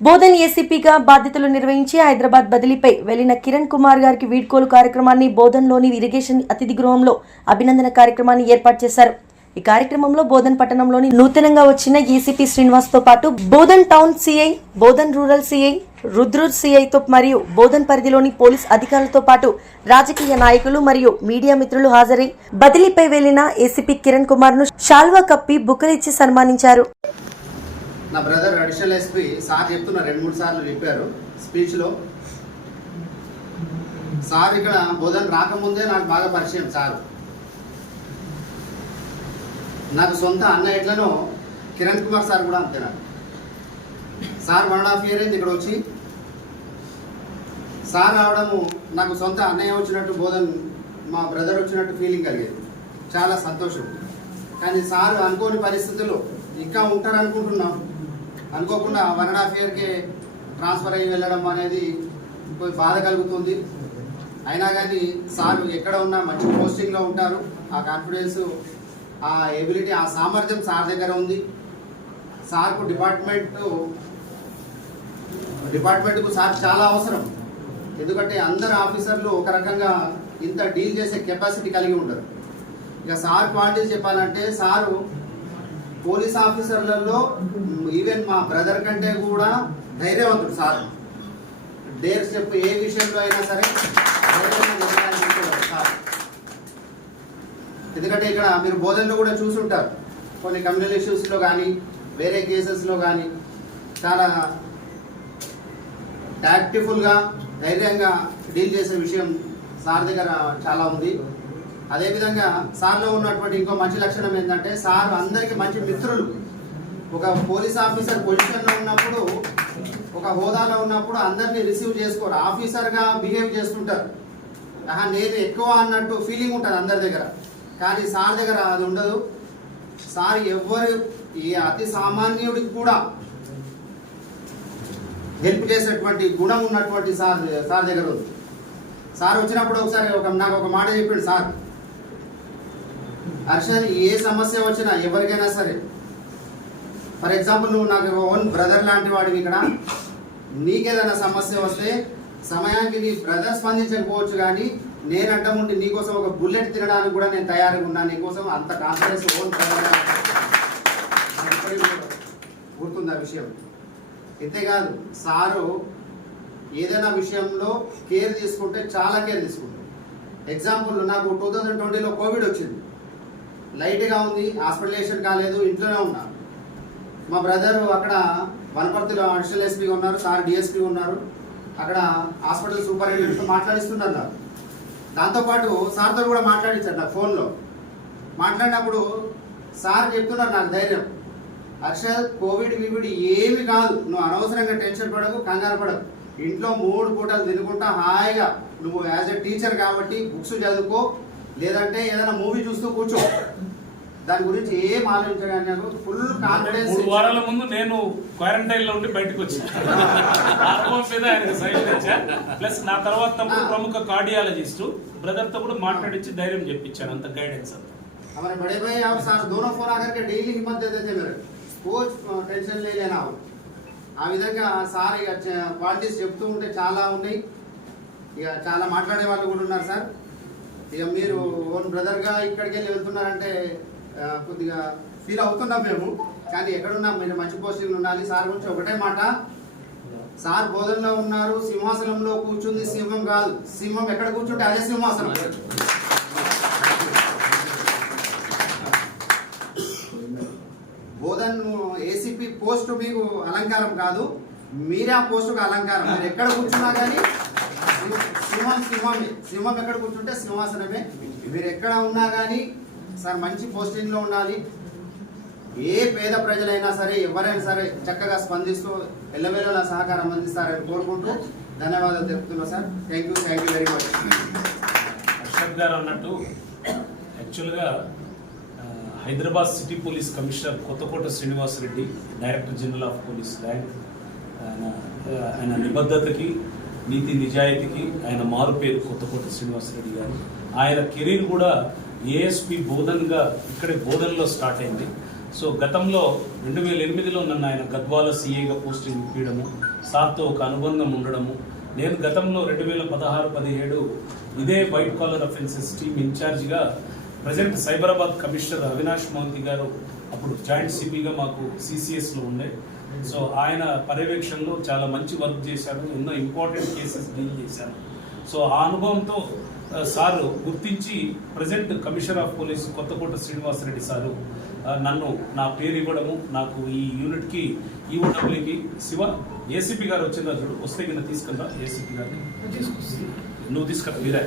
బోధన్ ఏసీపీగా బాధ్యతలు నిర్వహించి హైదరాబాద్ బదిలీపై వెళ్ళిన కిరణ్ కుమార్ గారికి వీడ్కోలు కార్యక్రమాన్ని బోధన్లోని ఇరిగేషన్ అతిథి గృహంలో అభినందన కార్యక్రమాన్ని ఏర్పాటు చేశారు. ఈ కార్యక్రమంలో బోధన్ పట్టణంలోని నూతనంగా వచ్చిన ఏసీపీ శ్రీనివాస్తో పాటు Bodhan town CI Bodhan rural CI Rudrur సిఐతో మరియు బోధన్ పరిధిలోని పోలీస్ అధికారులతో పాటు రాజకీయ నాయకులు మరియు మీడియా మిత్రులు హాజరై బదిలీపై వెళ్ళిన ఏసీపీ కిరణ్ కుమార్ను షాల్వా కప్పి బుక్కలిచ్చి సన్మానించారు. నా బ్రదర్ అడిషనల్ ఎస్పీ సార్ చెప్తున్న రెండు మూడు సార్లు చెప్పారు స్పీచ్లో సార్ ఇక్కడ బోధన రాకముందే నాకు బాగా పరిచయం సార్. నాకు సొంత అన్న ఎట్లనో కిరణ్ కుమార్ సార్ కూడా అంతే నాకు sir one and half year అయింది ఇక్కడ వచ్చి. సార్ రావడము నాకు సొంత అన్నయ్య వచ్చినట్టు బోధన్ మా బ్రదర్ వచ్చినట్టు ఫీలింగ్ కలిగేది. చాలా సంతోషం. కానీ సార్ అనుకోని పరిస్థితుల్లో ఇంకా ఉంటారనుకుంటున్నాం. అనుకోకుండా వన్ అండ్ హాఫ్ ఇయర్కే ట్రాన్స్ఫర్ అయ్యి వెళ్ళడం అనేది కొంచెం బాధ కలుగుతుంది. అయినా కానీ సార్ ఎక్కడ ఉన్నా మంచి పోస్టింగ్లో ఉంటారు. ఆ కాన్ఫిడెన్స్ ఆ ఎబిలిటీ ఆ సామర్థ్యం సార్ దగ్గర ఉంది. సార్కు డిపార్ట్మెంట్ డిపార్ట్మెంట్కు సార్ చాలా అవసరం. ఎందుకంటే అందరు ఆఫీసర్లు ఒక రకంగా ఇంత డీల్ చేసే కెపాసిటీ కలిగి ఉండరు. ఇక సార్ క్వాలిటీస్ చెప్పాలంటే సారు పోలీస్ ఆఫీసర్లలో ఈవెన్ మా బ్రదర్ కంటే కూడా ధైర్యవంతుడు సార్. డేర్ స్టెప్ ఏ విషయంలో అయినా సరే సార్. ఎందుకంటే ఇక్కడ మీరు బోధనలో కూడా చూసుంటారు. కొన్ని కమ్యూనల్ ఇష్యూస్లో కానీ వేరే కేసెస్లో కానీ చాలా టాక్టిఫుల్గా ధైర్యంగా డీల్ చేసే విషయం సార్ దగ్గర చాలా ఉంది. అదేవిధంగా సార్లో ఉన్నటువంటి ఇంకో మంచి లక్షణం ఏంటంటే సార్ అందరికీ మంచి మిత్రులు. ఒక పోలీస్ ఆఫీసర్ పొజిషన్లో ఉన్నప్పుడు ఒక హోదాలో ఉన్నప్పుడు అందరినీ రిసీవ్ చేసుకోరు. ఆఫీసర్గా బిహేవ్ చేస్తుంటారు. ఆహా నేను ఎక్కువ అన్నట్టు ఫీలింగ్ ఉంటుంది అందరి దగ్గర. కానీ సార్ దగ్గర అది ఉండదు. సార్ ఎవ్వరు ఈ అతి సామాన్యుడికి కూడా హెల్ప్ చేసేటువంటి గుణం ఉన్నటువంటి సార్ సార్ దగ్గర ఉంది. సార్ వచ్చినప్పుడు ఒకసారి ఒక నాకు ఒక మాట చెప్పిండు సార్. హర్షద్ ఏ సమస్య వచ్చినా ఎవరికైనా సరే. ఫర్ ఎగ్జాంపుల్ నువ్వు నాకు ఓన్ బ్రదర్ లాంటి వాడివి ఇక్కడ. నీకేదైనా సమస్య వస్తే సమయానికి నీ బ్రదర్ స్పందించకపోవచ్చు కానీ నేను అడ్డముండి నీకోసం ఒక బుల్లెట్ తినడానికి కూడా నేను తయారుగా ఉన్నాను నీకోసం అంత కాన్ఫిడెన్స్ ఓన్ బ్రదర్ గుర్తుంది ఆ విషయం? ఇంతేకాదు సారు ఏదైనా విషయంలో కేర్ తీసుకుంటే చాలా కేర్ తీసుకుంటారు ఎగ్జాంపుల్ నాకు టూ థౌజండ్ ట్వంటీలో కోవిడ్ వచ్చింది. లైట్గా ఉంది హాస్పిటలైజేషన్ కాలేదు ఇంట్లోనే ఉన్నారు మా బ్రదర్ అక్కడ వనపర్తిలో అడిషనల్ ఎస్పీగా ఉన్నారు సార్ డిఎస్పీ ఉన్నారు. అక్కడ హాస్పిటల్ సూపరింటెండెంట్తో మాట్లాడిస్తున్నారు నాకు దాంతోపాటు సార్తో కూడా మాట్లాడించారు నాకు ఫోన్లో. మాట్లాడినప్పుడు సార్ చెప్తున్నారు నాకు ధైర్యం. అక్షర్ కోవిడ్ వివిడ్ ఏమి కాదు. నువ్వు అనవసరంగా టెన్షన్ పడకు కంగారు పడకు. ఇంట్లో మూడు పూటలు తినుకుంటా హాయిగా. నువ్వు యాజ్ ఎ టీచర్ కాబట్టి బుక్స్ చదువుకో లేదంటే ఏదైనా మూవీ చూస్తూ కూర్చో దాని గురించి ఏం ఆలోచించడానికి ఫుల్ కాన్ఫిడెన్స్ మూడు వారాల ముందు నేను క్వారంటైన్ లో ఉండి బయటకు వచ్చాను అనుభవం మీద ఆయనకు సజెషన్ ఇచ్చా ప్లస్ నా తర్వాత తమ్ముడు ప్రముఖ కార్డియాలజిస్ట్ బ్రదర్ తో కూడా మాట్లాడించి ధైర్యం చెప్పించాను అంత గైడెన్స్ అంతా हमारे बड़े भाई और सार दोनों फोन आकर के डेली हिम्मत देते थे मेरे కోచ్ టెన్షన్ లేనా ఆ విధంగా సార్ ఇక క్వాలిటీస్ చెప్తూ ఉంటే చాలా ఉన్నాయి ఇక చాలా మాట్లాడే వాళ్ళు కూడా ఉన్నారు సార్ ఇక మీరు ఓన్ బ్రదర్గా ఇక్కడికి వెళ్ళి వెళ్తున్నారంటే కొద్దిగా ఫీల్ అవుతున్నాం మేము. కానీ ఎక్కడున్నాం? మీరు మంచి పోస్టింగ్ ఉండాలి. సార్ గురించి ఒకటే మాట. సార్ బోధనలో ఉన్నారు. సింహాసనంలో కూర్చుంది సింహం కాదు. సింహం ఎక్కడ కూర్చుంటే అదే సింహాసనం. బోధన్ ఏసీపీ పోస్ట్ మీకు అలంకారం కాదు. మీరే ఆ పోస్టుకు అలంకారం. మీరు ఎక్కడ కూర్చున్నా కానీ సింహం సింహమే సింహం ఎక్కడ కూర్చుంటే సింహాసనమే. మీరు ఎక్కడ ఉన్నా కానీ సార్ మంచి పోస్టింగ్లో ఉండాలి. ఏ పేద ప్రజలైనా సరే ఎవరైనా సరే చక్కగా స్పందిస్తూ ఎల్లవేళలా సహకారం అందిస్తారని కోరుకుంటూ ధన్యవాదాలు తెలుపుతున్నా sir. Thank you thank you very much Arshad గారు అన్నట్టు యాక్చువల్గా Hyderabad city police commissioner Kothakota Srinivas Reddy director general of police rank ఆయన ఆయన నిబద్ధతకి నీతి నిజాయితీకి ఆయన మారు పేరు కొత్తకోట శ్రీనివాస్ రెడ్డి గారు. ఆయన కెరీర్ కూడా ఏఎస్పి బోధన్గా ఇక్కడే బోధన్లో స్టార్ట్ అయింది. సో గతంలో రెండు వేల ఎనిమిదిలో నన్ను ఆయన గద్వాల సీఏగా పోస్టింగ్ ఇప్పించడము సార్తో ఒక అనుబంధం ఉండడము. నేను గతంలో రెండు వేల పదహారు పదిహేడు ఇదే వైట్ కాలర్ అఫెన్సెస్ టీమ్ ఇన్ఛార్జిగా ప్రజెంట్ సైబరాబాద్ కమిషనర్ అవినాష్ మోంతి గారు అప్పుడు జాయింట్ సిపిగా మాకు సిసిఎస్లో ఉండే. సో ఆయన పర్యవేక్షణలో చాలా మంచి వర్క్ చేశారు ఎన్నో ఇంపార్టెంట్ కేసెస్ డీల్ చేశారు. సో ఆ అనుభవంతో సారు గుర్తించి present commissioner of police Kothakota Srinivasa Reddy sir నన్ను నా పేరు ఇవ్వడము నాకు ఈ యూనిట్కి ఈఓడబ్ల్యూకి శివ ఏసీపీ గారు వచ్చిందా చూడు వస్తే కింద తీసుకుందా? ఏసీపీ గారిని? నువ్వు తీసుకురా మీరే.